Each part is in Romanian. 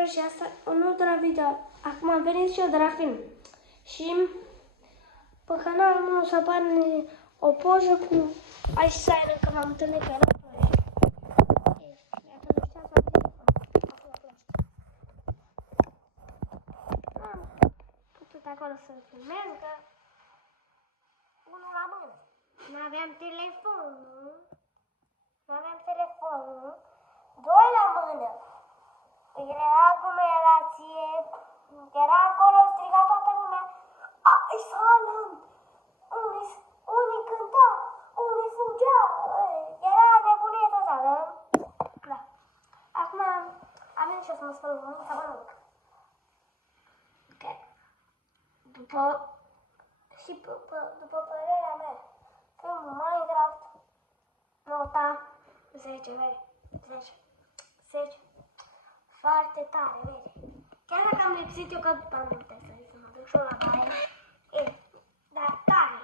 tuturor și asta un nou de la video. Acum am venit și eu de la film. Și pe canalul meu o să apare o poză cu Ice Siren, că m-am întâlnit pe la plajă. Dacă nu știam, s-a întâlnit acolo la plajă. Am putut acolo să filmez, că unul la mână. N-aveam telefonul, doi la mână. Era aglomerație, era acolo, striga toată lumea. Ai Salant! Unii cântau, unii fugeau. Era nebunie totală. Da. Acum am venit și o să mă spăl mâini, să mănânc. După părerea mea, filmul Minecraft, nota 10, vede? 10. Foarte tare, vede? Chiar dacă am lipsit eu, că am uitat să mă duc și eu la baie. Dar tare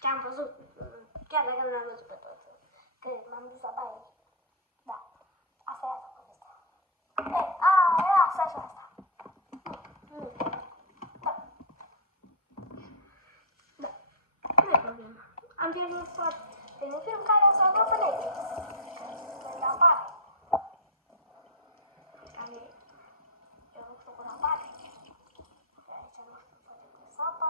ce-am văzut. Chiar dacă nu l-am văzut pe toți. Că m-am dus la baie. Da. Asta e povestea. Era asta și asta. Da. Nu e problemă. Am pierdut poate pe un film care o să văd pe Netflix. Când apare. Care eu nu știu când apare. Aici nu știu, poate că sapa.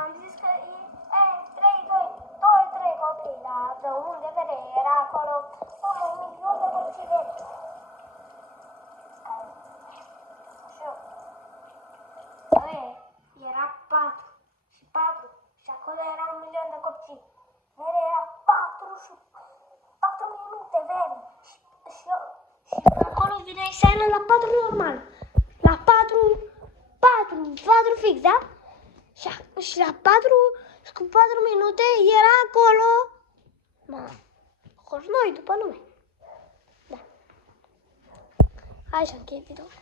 Am zis că e 3 copii, dar de unde vede, era acolo 1.000.000 de copii veri. Era 4 și acolo era 1.000.000 de copii. Vere era 4.000 de veri. Și acolo vine Silent la 4 normal. La 4 fix, da? Și la 4 cu 4 minute era acolo. Noi după lume. Da. Hai să închei videoul.